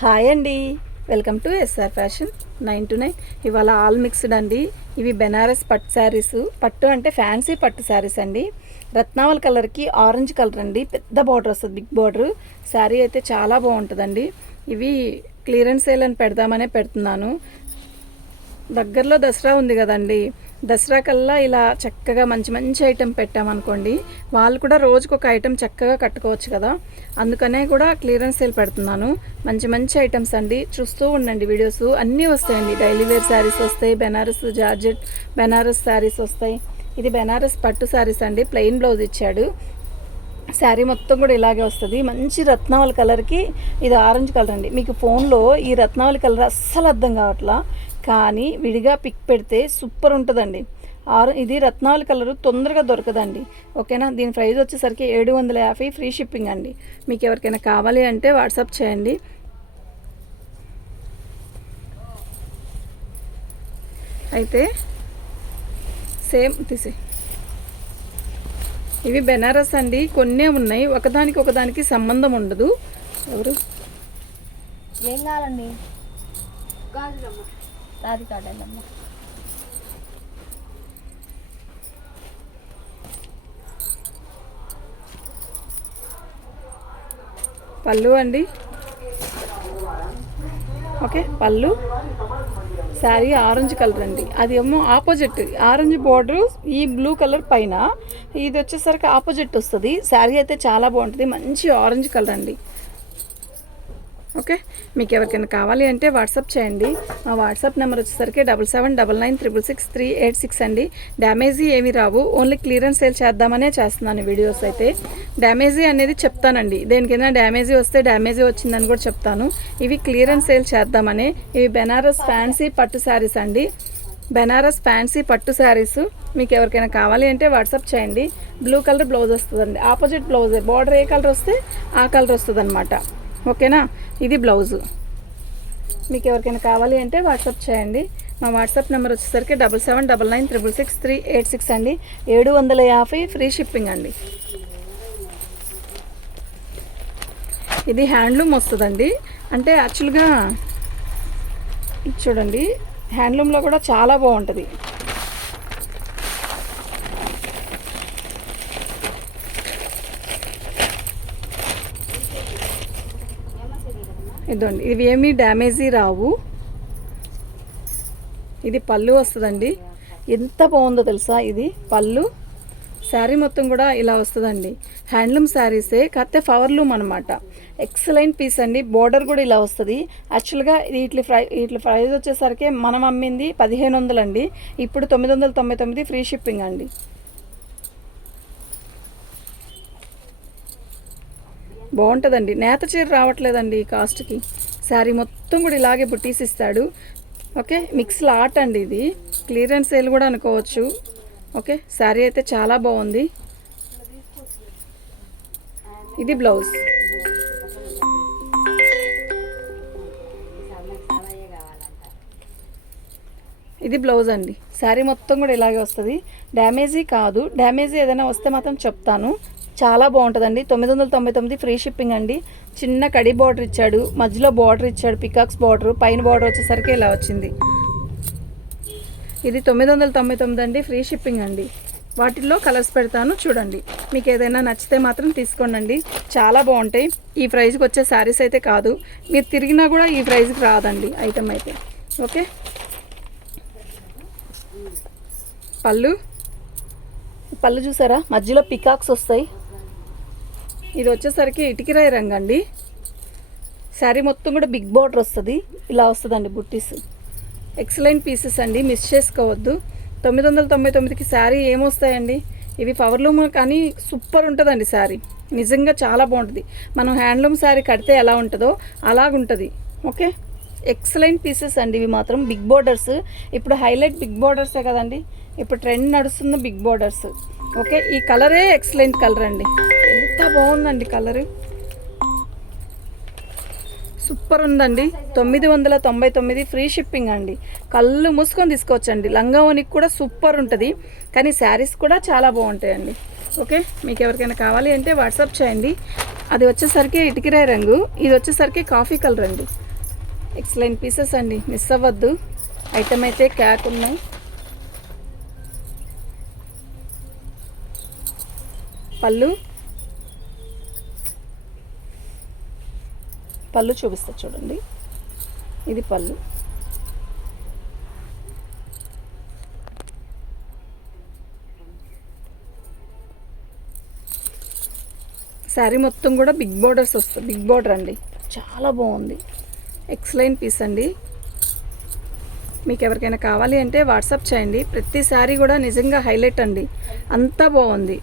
Hi అండి. Welcome to SR fashion nine to nine. ఇవాళ all mixed అండి. ఇవి బెనారస్ పట్టు శారీస్. పట్టు అంటే ఫ్యాన్సీ పట్టు శారీస్ అండి. రత్నావల్ కలర్కి ఆరెంజ్ కలర్ అండి. పెద్ద బార్డర్ వస్తుంది బిగ్ బార్డర్. శారీ అయితే చాలా బాగుంటుందండి. ఇవి క్లియరెన్స్ సేల్ అని పెడదామనే పెడుతున్నాను. దగ్గరలో దసరా ఉంది కదండి. దసరా కల్లా ఇలా చక్కగా మంచి మంచి ఐటెం పెట్టామనుకోండి వాళ్ళు కూడా రోజుకు ఒక ఐటెం చక్కగా కట్టుకోవచ్చు కదా. అందుకనే కూడా క్లియరెన్స్ సేల్ పెడుతున్నాను. మంచి మంచి ఐటమ్స్ అండి. చూస్తూ ఉండండి వీడియోస్. అన్నీ వస్తాయండి. డైలీ వేర్ శారీస్ వస్తాయి బెనారస్ జార్జెట్ బెనారస్ శారీస్ వస్తాయి. ఇది బెనారస్ పట్టు శారీస్ అండి. ప్లెయిన్ బ్లౌజ్ ఇచ్చాడు. శారీ మొత్తం కూడా ఇలాగే వస్తుంది. మంచి రత్నావళి కలర్కి ఇది ఆరెంజ్ కలర్ అండి. మీకు ఫోన్లో ఈ రత్నావళి కలర్ అస్సలు అర్థం కావట్లా. కానీ విడిగా పిక్ పెడితే సూపర్ ఉంటుందండి. ఆరు ఇది రత్నాల కలరు తొందరగా దొరకదండి. ఓకేనా? దీని ప్రైస్ వచ్చేసరికి ఏడు వందల యాభై ఫ్రీ షిప్పింగ్ అండి. మీకు ఎవరికైనా కావాలి అంటే వాట్సాప్ చేయండి. అయితే సేమ్ తీసే ఇవి బెనారస్ అండి. కొన్నే ఉన్నాయి. ఒకదానికి ఒకదానికి సంబంధం ఉండదు. ఎవరు? ఏం కావాలండి? రాది కాడండి పళ్ళు అండి? ఓకే పళ్ళు. శారీ ఆరెంజ్ కలర్ అండి. అది ఏమో ఆపోజిట్. ఆరెంజ్ బార్డర్ ఈ బ్లూ కలర్ పైన. ఇది వచ్చేసరికి ఆపోజిట్ వస్తుంది. శారీ అయితే చాలా బాగుంటుంది. మంచి ఆరెంజ్ కలర్ అండి. ఓకే? మీకు ఎవరికైనా కావాలి అంటే వాట్సాప్ చేయండి. మా వాట్సాప్ నెంబర్ వచ్చేసరికి double seven double nine triple six three eight six అండి. డ్యామేజీ ఏమి రావు. ఓన్లీ క్లియరెన్స్ సేల్ చేద్దామనే చేస్తున్నాను వీడియోస్ అయితే. డ్యామేజీ అనేది చెప్తానండి. దేనికైనా డ్యామేజీ వస్తే డ్యామేజీ వచ్చిందని కూడా చెప్తాను. ఇవి క్లియరెన్స్ సేల్ చేద్దామని. ఇవి బెనారస్ ఫ్యాన్సీ పట్టు శారీస్ అండి. బెనారస్ ఫ్యాన్సీ పట్టు శారీస్. మీకు ఎవరికైనా కావాలి అంటే వాట్సాప్ చేయండి. బ్లూ కలర్ బ్లౌజ్ వస్తుందండి. Opposite blouse. బార్డర్ ఏ కలర్ వస్తే ఆ కలర్ వస్తుంది ఓకేనా? ఇది బ్లౌజు. మీకు ఎవరికైనా కావాలి అంటే వాట్సాప్ చేయండి. మా వాట్సాప్ నెంబర్ వచ్చేసరికి double seven double nine triple six three eight six అండి. ఏడు వందల యాభై ఫ్రీ షిప్పింగ్ అండి. ఇది హ్యాండ్లూమ్ వస్తుందండి. అంటే యాక్చువల్గా చూడండి. హ్యాండ్లూమ్లో కూడా చాలా బాగుంటుంది. ఇదండి ఇవి ఏమీ డ్యామేజీ రావు. ఇది పళ్ళు వస్తుందండి. ఎంత బాగుందో తెలుసా ఇది? పళ్ళు. శారీ మొత్తం కూడా ఇలా వస్తుందండి. హ్యాండ్లూమ్ శారీసే కాకపోతే పవర్లూమ్ అనమాట ఎక్సలెంట్ పీస్ అండి. బోర్డర్ కూడా ఇలా వస్తుంది. యాక్చువల్గా వీటి ఫ్రై వీటి ప్రైస్ వచ్చేసరికి మనం అమ్మింది పదిహేను వందలండి. ఇప్పుడు తొమ్మిది వందల తొంభై తొమ్మిది ఫ్రీ షిప్పింగ్ అండి. బాగుంటుందండి. నేత చీర రావట్లేదండి ఈ కాస్ట్కి శారీ మొత్తం కూడా ఇలాగే బుట్టీస్ ఇస్తాడు. ఓకే? మిక్స్ లాట్ అండి ఇది. క్లియరెన్స్ సేల్ కూడా అనుకోవచ్చు. ఓకే? శారీ అయితే చాలా బాగుంది. ఇది బ్లౌజ్ ఇది బ్లౌజ్ అండి. శారీ మొత్తం కూడా ఇలాగే వస్తుంది. డ్యామేజీ కాదు. డ్యామేజీ ఏదైనా వస్తే మాత్రం చెప్తాను. చాలా బాగుంటుందండి. తొమ్మిది వందల తొంభై తొమ్మిది ఫ్రీ షిప్పింగ్ అండి. చిన్న కడి బార్డర్ ఇచ్చాడు. మధ్యలో బార్డర్ ఇచ్చాడు. Peacocks border. పైన బార్డర్ వచ్చేసరికి ఇలా వచ్చింది. ఇది తొమ్మిది వందల తొంభై తొమ్మిది అండి. ఫ్రీ షిప్పింగ్ అండి. వాటిల్లో కలర్స్ పెడతాను. చూడండి. మీకు ఏదైనా నచ్చితే మాత్రం తీసుకోండి చాలా బాగుంటాయి. ఈ ప్రైజ్కి వచ్చే శారీస్ అయితే కాదు. మీరు తిరిగినా కూడా ఈ ప్రైజ్కి రాదండి. ఐటమ్ అయితే. ఓకే? పళ్ళు? పళ్ళు చూసారా? మధ్యలో పికాక్స్ వస్తాయి. ఇది వచ్చేసరికి ఇటుకిరాయి రంగు అండి. శారీ మొత్తం కూడా బిగ్ బార్డర్ వస్తుంది. ఇలా వస్తుందండి బుట్టీస్. ఎక్సలెంట్ పీసెస్ అండి మిస్ చేసుకోవద్దు. తొమ్మిది వందల తొంభై తొమ్మిదికి శారీ ఏమొస్తాయండి? ఇవి పవర్లూమ్ కానీ సూపర్ ఉంటుందండి శారీ. నిజంగా చాలా బాగుంటుంది. మనం హ్యాండ్లూమ్ శారీ కడితే ఎలా ఉంటుందో అలాగుంటుంది. ఓకే ఎక్సలెంట్ పీసెస్ అండి ఇవి మాత్రం బిగ్ బోర్డర్స్. ఇప్పుడు హైలైట్ బిగ్ బోర్డర్సే కదండి? ఇప్పుడు ట్రెండ్ నడుస్తున్న బిగ్ బోర్డర్స్. ఓకే ఈ కలరే ఎక్సలెంట్ కలర్ అండి. ఎంత బాగుందండి కలర్? సూపర్ ఉందండి. తొమ్మిది వందల తొంభై తొమ్మిది ఫ్రీ షిప్పింగ్ అండి. కళ్ళు మూసుకొని తీసుకోవచ్చండి. లంగావోనికి కూడా సూపర్ ఉంటుంది. కానీ శారీస్ కూడా చాలా బాగుంటాయండి. ఓకే? మీకు ఎవరికైనా కావాలి అంటే వాట్సాప్ చేయండి. అది వచ్చేసరికి ఇటుకిరాయ రంగు ఇది వచ్చేసరికి కాఫీ కలర్ అండి. ఎక్సలెంట్ పీసెస్ అండి. మిస్ అవ్వద్దు. ఐటమ్ అయితే క్యాక్ ఉన్నాయి. పళ్ళు పళ్ళు చూపిస్తా చూడండి. ఇది పళ్ళు. శారీ మొత్తం కూడా బిగ్ బోర్డర్స్ వస్తుంది బిగ్ బోర్డర్ అండి. చాలా బాగుంది. ఎక్సలెంట్ పీస్ అండి. మీకు ఎవరికైనా కావాలి అంటే వాట్సాప్ చేయండి. ప్రతి శారీ కూడా నిజంగా హైలైట్ అండి. అంతా బాగుంది.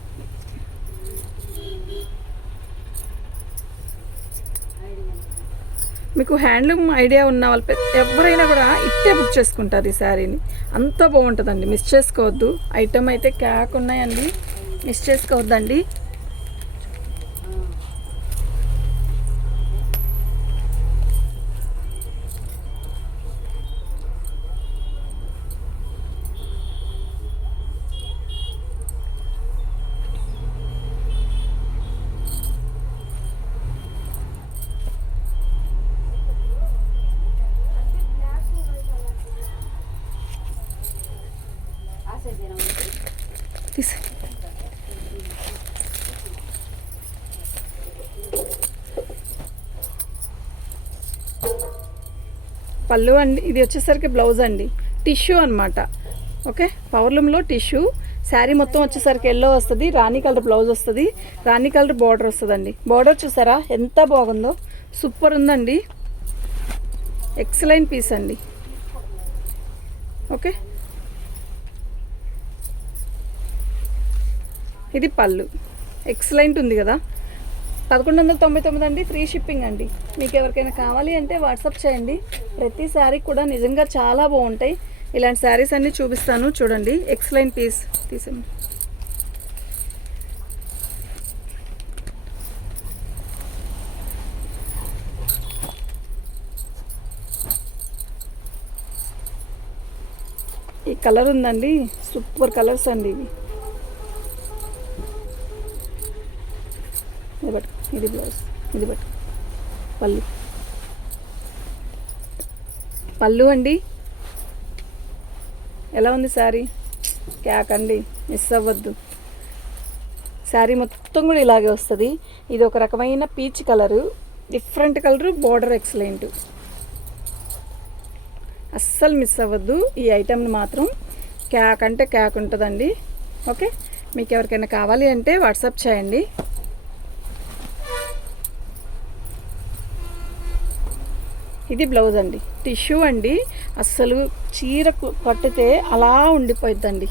మీకు హ్యాండ్లూమ్ ఐడియా ఉన్న వాళ్ళు ఎవరైనా కూడా ఇట్టే బుక్ చేసుకుంటారు ఈ శారీని. అంత బాగుంటుందండి. మిస్ చేసుకోవద్దు. ఐటమ్ అయితే క్యాక్ ఉన్నాయండి. మిస్ చేసుకోవద్దండి తీసే పళ్ళు అండి. ఇది వచ్చేసరికి బ్లౌజ్ అండి. టిష్యూ అనమాట ఓకే? పవర్లూమ్లో టిష్యూ. శారీ మొత్తం వచ్చేసరికి ఎల్లో వస్తుంది రాణి కలర్ బ్లౌజ్ వస్తుంది రాణి కలర్ బార్డర్ వస్తుందండి. బార్డర్ చూసారా? ఎంత బాగుందో. సూపర్ ఉందండి. ఎక్సలెంట్ పీస్ అండి. ఓకే? ఇది పళ్ళు. ఎక్సలెంట్ ఉంది కదా. పదకొండు వందల తొంభై తొమ్మిది అండి ఫ్రీ షిప్పింగ్ అండి. మీకు ఎవరికైనా కావాలి అంటే వాట్సాప్ చేయండి. ప్రతి శారీ కూడా నిజంగా చాలా బాగుంటాయి. ఇలాంటి శారీస్ అన్నీ చూపిస్తాను చూడండి. ఎక్స్లైన్ పీస్ తీసాము ఈ కలర్ ఉందండి. సూపర్ కలర్స్ అండి ఇవి. ఇది బ్లౌజ్. ఇది పట్టు పళ్ళు. పళ్ళు అండి. ఎలా ఉంది శారీ? క్యాక్ అండి. మిస్ అవ్వద్దు. శారీ మొత్తం కూడా ఇలాగే వస్తుంది. ఇది ఒక రకమైన peach colour different colour border excellent. అస్సలు మిస్ అవ్వద్దు. ఈ ఐటెంని మాత్రం క్యాక్ అంటే క్యాక్ ఉంటుందండి. ఓకే? మీకు ఎవరికైనా కావాలి అంటే వాట్సాప్ చేయండి. ఇది బ్లౌజ్ అండి. టిష్యూ అండి. అస్సలు చీర కు- కట్టితే అలా ఉండిపోయిద్దండి.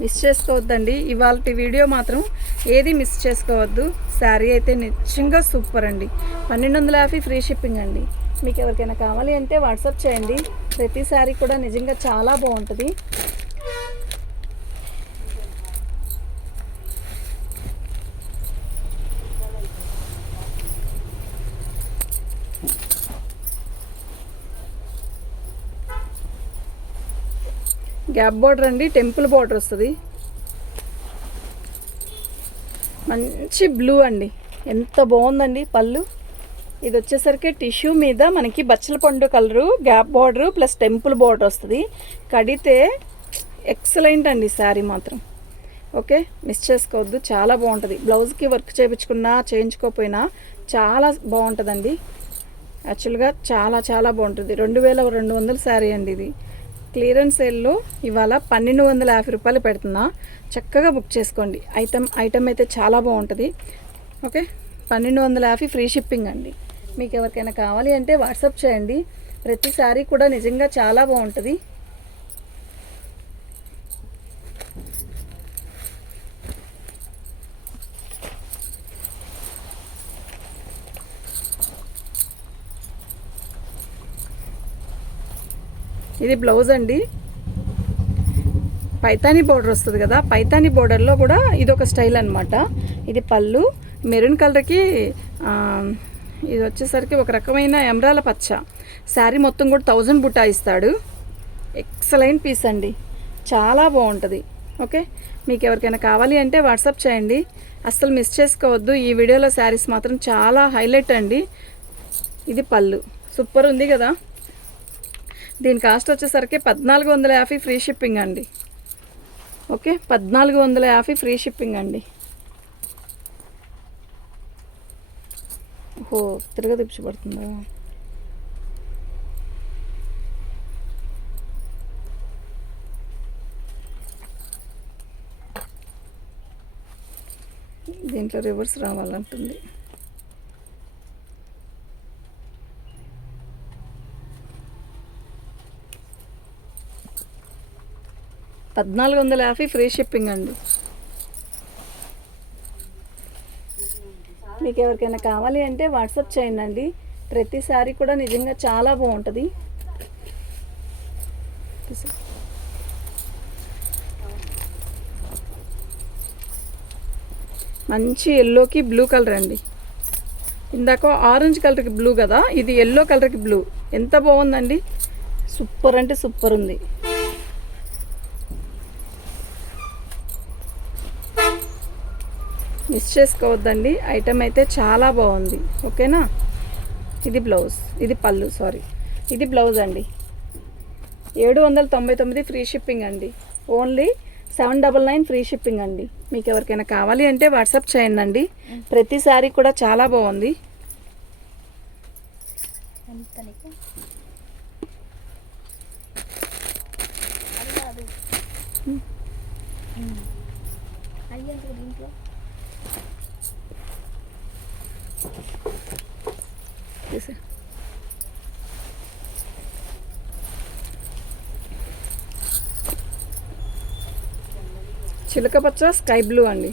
మిస్ చేసుకోవద్దండి. ఇవాళ వీడియో మాత్రం ఏది మిస్ చేసుకోవద్దు. శారీ అయితే నిజంగా సూపర్ అండి. పన్నెండు వందల యాభై ఫ్రీ షిప్పింగ్ అండి. మీకు ఎవరికైనా కావాలి అంటే వాట్సాప్ చేయండి. ప్రతి శారీ కూడా నిజంగా చాలా బాగుంటుంది. గ్యాప్ బార్డర్ అండి టెంపుల్ బార్డర్ వస్తుంది. మంచి బ్లూ అండి. ఎంత బాగుందండి పళ్ళు. ఇది వచ్చేసరికి టిష్యూ మీద మనకి బచ్చల పండు colour gap border plus temple border వస్తుంది. కడితే ఎక్సలెంట్ అండి శారీ మాత్రం. ఓకే మిస్ చేసుకోవద్దు. చాలా బాగుంటుంది. బ్లౌజ్కి వర్క్ చేయించుకున్నా చేయించుకోకపోయినా చాలా బాగుంటుందండి. యాక్చువల్గా చాలా చాలా బాగుంటుంది. రెండు వేల రెండు వందల శారీ అండి ఇది. క్లియరెన్స్ సేల్లో ఇవాళ పన్నెండు వందల యాభై రూపాయలు పెడుతున్నా. చక్కగా బుక్ చేసుకోండి. ఐటమ్ ఐటమ్ అయితే చాలా బాగుంటుంది. ఓకే? పన్నెండు వందల యాభై ఫ్రీ షిప్పింగ్ అండి. మీకు ఎవరికైనా కావాలి అంటే వాట్సాప్ చేయండి. ప్రతిసారి కూడా నిజంగా చాలా బాగుంటుంది. ఇది బ్లౌజ్ అండి. పైతానీ బోర్డర్ వస్తుంది కదా పైతానీ బోర్డర్లో కూడా ఇది ఒక స్టైల్ అనమాట ఇది పళ్ళు మెరూన్ కలర్కి ఇది వచ్చేసరికి ఒక రకమైన ఎమరాల పచ్చ. శారీ మొత్తం కూడా థౌజండ్ బుట్టా ఇస్తాడు. ఎక్సలెంట్ పీస్ అండి. చాలా బాగుంటుంది. ఓకే? మీకు ఎవరికైనా కావాలి అంటే వాట్సాప్ చేయండి. అస్సలు మిస్ చేసుకోవద్దు. ఈ వీడియోలో శారీస్ మాత్రం చాలా హైలైట్ అండి. ఇది పళ్ళు. సూపర్ ఉంది కదా? దీని కాస్ట్ వచ్చేసరికి పద్నాలుగు వందల యాభై ఫ్రీ షిప్పింగ్ అండి. ఓకే? పద్నాలుగు వందల యాభై ఫ్రీ షిప్పింగ్ అండి. ఓహో తిరగదిప్చబడుతుందా దీంట్లో రివర్స్ రావాలంటుంది. పద్నాలుగు వందల యాభై ఫ్రీ షిప్పింగ్ అండి. మీకు ఎవరికైనా కావాలి అంటే వాట్సాప్ చేయండి అండి ప్రతిసారి కూడా నిజంగా చాలా బాగుంటుంది. మంచి ఎల్లోకి బ్లూ కలర్ అండి. ఇందాక ఆరెంజ్ కలర్కి బ్లూ కదా ఇది ఎల్లో కలర్కి బ్లూ ఎంత బాగుందండి? సూపర్ అంటే సూపర్ ఉంది. మిస్ చేసుకోవద్దండి. ఐటెం అయితే చాలా బాగుంది. ఓకేనా? ఇది బ్లౌజ్. ఇది పళ్ళు సారీ. ఇది బ్లౌజ్ అండి. ఏడు వందల తొంభై తొమ్మిది ఫ్రీ షిప్పింగ్ అండి. Only seven double nine free shipping అండి. మీకు ఎవరికైనా కావాలి అంటే వాట్సాప్ చేయండి అండి. ప్రతిసారి కూడా చాలా బాగుంది. దీంట్లో. తీసే. చిలక పచ్చ స్కై బ్లూ అండి.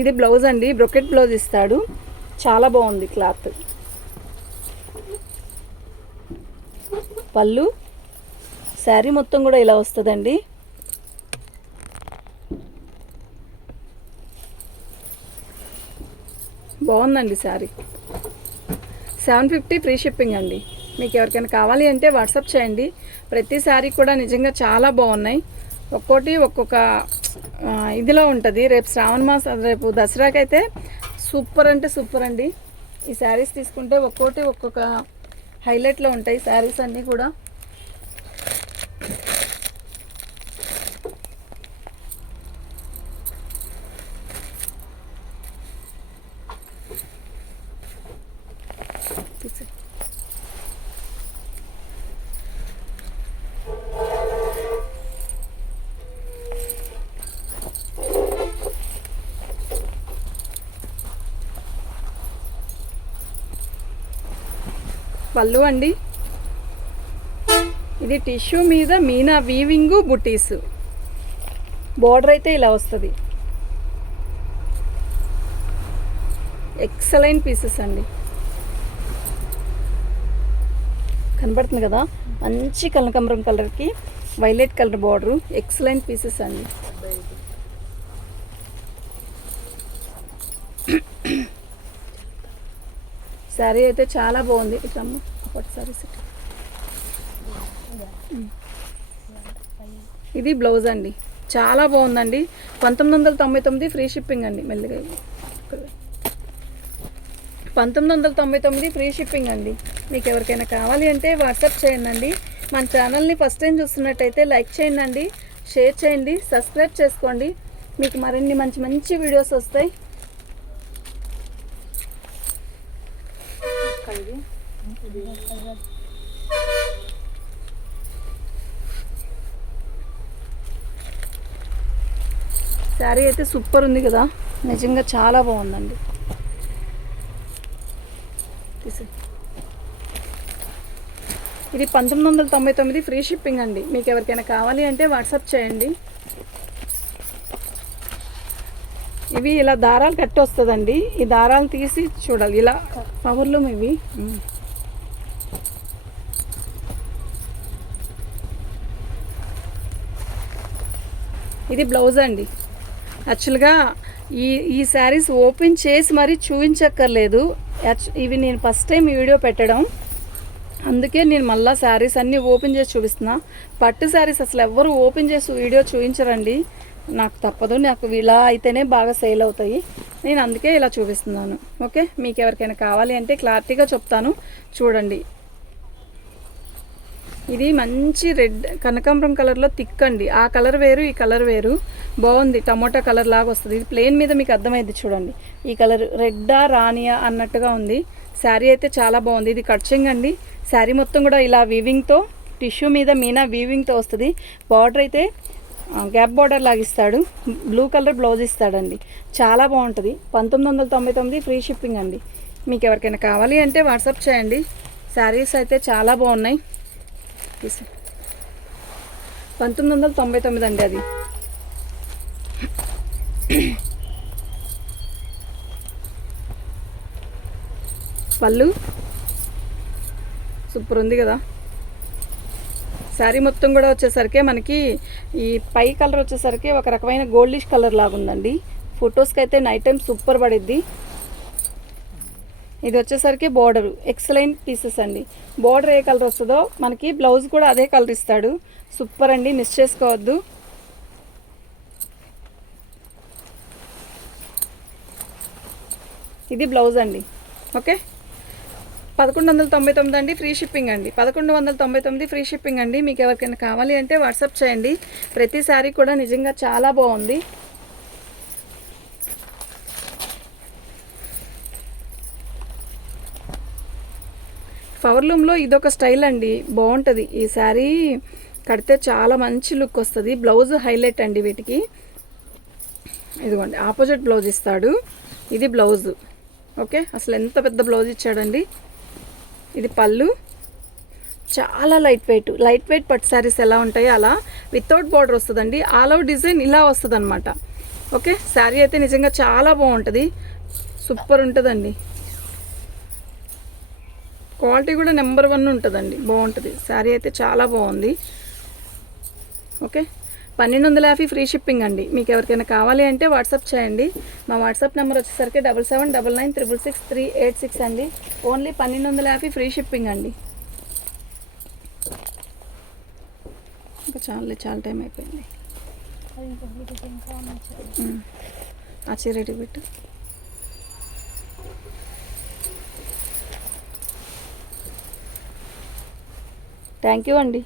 ఇది బ్లౌజ్ అండి బ్రొకెట్ బ్లౌజ్ ఇస్తాడు. చాలా బాగుంది క్లాత్. పళ్ళు శారీ మొత్తం కూడా ఇలా వస్తుందండి. బాగుందండి sari. Seven fifty free shipping అండి. మీకు ఎవరికైనా కావాలి అంటే వాట్సాప్ చేయండి. ప్రతి శారీ కూడా నిజంగా చాలా బాగున్నాయి. ఒక్కోటి ఒక్కొక్క ఇదిలో ఉంటుంది. రేపు శ్రావణ మాసం రేపు దసరాకైతే సూపర్ అంటే సూపర్ అండి. ఈ శారీస్ తీసుకుంటే ఒక్కోటి ఒక్కొక్క హైలైట్లో ఉంటాయి శారీస్ అన్నీ కూడా తీసే. పళ్ళు అండి. ఇది టిష్యూ మీద మీనా వీవింగు బుటీస్. బార్డర్ అయితే ఇలా వస్తుంది. ఎక్సలెంట్ పీసెస్ అండి. కనబడుతుంది కదా? మంచి కనకాంబరం కలర్కి violet colour border. Excellent pieces అండి. శారీ అయితే చాలా బాగుంది. ఇట్లమ్మ ఒకటి సారీస్ ఇది బ్లౌజ్ అండి. చాలా బాగుందండి. పంతొమ్మిది వందల తొంభై తొమ్మిది ఫ్రీ షిప్పింగ్ అండి మెల్లిగా. పంతొమ్మిది వందల తొంభై తొమ్మిది ఫ్రీ షిప్పింగ్ అండి. మీకు ఎవరికైనా కావాలి అంటే వాట్సాప్ చేయండి మన ఛానల్ని ఫస్ట్ టైం చూస్తున్నట్టయితే లైక్ చేయండి అండి షేర్ చేయండి సబ్స్క్రైబ్ చేసుకోండి. మీకు మరిన్ని మంచి మంచి వీడియోస్ వస్తాయి. శారీ అయితే సూపర్ ఉంది కదా. నిజంగా చాలా బాగుందండి. ఇది పంతొమ్మిది వందల తొంభై తొమ్మిది ఫ్రీ షిప్పింగ్ అండి. మీకు ఎవరికైనా కావాలి అంటే వాట్సాప్ చేయండి. ఇవి ఇలా దారాలు కట్టి వస్తుందండి. ఈ దారాలు తీసి చూడాలి. ఇలా పవర్లూమ్ ఇవి ఇది బ్లౌజ్ అండి. యాక్చువల్గా ఈ ఈ శారీస్ ఓపెన్ చేసి మరీ చూపించక్కర్లేదు. ఇవి నేను ఫస్ట్ టైం ఈ వీడియో పెట్టడం. అందుకే నేను మళ్ళీ శారీస్ అన్నీ ఓపెన్ చేసి చూపిస్తున్నా. పట్టు శారీస్ అసలు ఎవ్వరు ఓపెన్ చేసి వీడియో చూపించరండి. నాకు తప్పదు నాకు ఇలా అయితేనే బాగా సేల్ అవుతాయి. నేను అందుకే ఇలా చూపిస్తున్నాను. ఓకే? మీకు ఎవరికైనా కావాలి అంటే క్లారిటీగా చెప్తాను. చూడండి. ఇది మంచి రెడ్ కనకాంబరం కలర్లో థిక్ అండి ఆ కలర్ వేరు ఈ కలర్ వేరు. బాగుంది టమోటా కలర్ లాగా వస్తుంది. ఇది ప్లేన్ మీద మీకు అర్థమైంది చూడండి. ఈ కలర్ రెడ్డా రానియా అన్నట్టుగా ఉంది. శారీ అయితే చాలా బాగుంది. ఇది కట్చింగ్ అండి శారీ మొత్తం కూడా ఇలా వీవింగ్తో టిష్యూ మీద మీనా వీవింగ్తో వస్తుంది. బార్డర్ అయితే గ్యాప్ బార్డర్ లాగా ఇస్తాడు. బ్లూ కలర్ బ్లౌజ్ ఇస్తాడండి. చాలా బాగుంటుంది. పంతొమ్మిది వందల తొంభై తొమ్మిది ఫ్రీ షిప్పింగ్ అండి. మీకు ఎవరికైనా కావాలి అంటే వాట్సాప్ చేయండి. శారీస్ అయితే చాలా బాగున్నాయి. తీసి పంతొమ్మిది వందల తొంభై తొమ్మిది అండి అది. పళ్ళు? సూపర్ ఉంది కదా. శారీ మొత్తం కూడా వచ్చేసరికి మనకి ఈ పై కలర్ వచ్చేసరికి ఒక రకమైన గోల్డిష్ కలర్ లాగా ఉందండి ఫొటోస్కి అయితే నైట్ టైం సూపర్ పడిద్ది. ఇది వచ్చేసరికి బోర్డర్ ఎక్సలెంట్ పీసెస్ అండి. బోర్డర్ ఏ కలర్ వస్తుందో మనకి బ్లౌజ్ కూడా అదే కలర్ ఇస్తాడు. సూపర్ అండి మిస్ చేసుకోవద్దు. ఇది బ్లౌజ్ అండి. ఓకే పదకొండు వందల తొంభై తొమ్మిది అండి ఫ్రీ షిప్పింగ్ అండి. పదకొండు వందల తొంభై తొమ్మిది ఫ్రీ షిప్పింగ్ అండి. మీకు ఎవరికైనా కావాలి అంటే వాట్సాప్ చేయండి. ప్రతి శారీ కూడా నిజంగా చాలా బాగుంది. పవర్లూమ్లో ఇదొక స్టైల్ అండి. బాగుంటుంది ఈ శారీ కడితే చాలా మంచి లుక్ వస్తుంది. బ్లౌజ్ హైలైట్ అండి వీటికి. ఇదిగోండి ఆపోజిట్ బ్లౌజ్ ఇస్తాడు. ఇది బ్లౌజ్. ఓకే? అసలు ఎంత పెద్ద బ్లౌజ్ ఇచ్చాడండి. ఇది పళ్ళు. చాలా లైట్ వెయిట్. లైట్ వెయిట్ పట్టు శారీస్ ఎలా ఉంటాయో అలా వితౌట్ బార్డర్ వస్తుందండి. ఆల్ అవుట్ డిజైన్ ఇలా వస్తుంది ఓకే? శారీ అయితే నిజంగా చాలా బాగుంటుంది సూపర్ ఉంటుందండి. క్వాలిటీ కూడా నెంబర్ వన్ ఉంటుందండి. బాగుంటుంది. శారీ అయితే చాలా బాగుంది. ఓకే? పన్నెండు వందల యాభై ఫ్రీ షిప్పింగ్ అండి. మీకు ఎవరికైనా కావాలి అంటే వాట్సాప్ చేయండి. మా వాట్సాప్ నెంబర్ వచ్చేసరికి double seven double nine triple six three eight six అండి. ఓన్లీ పన్నెండు వందల యాభై ఫ్రీ షిప్పింగ్ అండి. ఇంకా చాలా చాలా టైం అయిపోయింది. ఆ చీర ఇటు పెట్టు. థ్యాంక్ యూ అండి.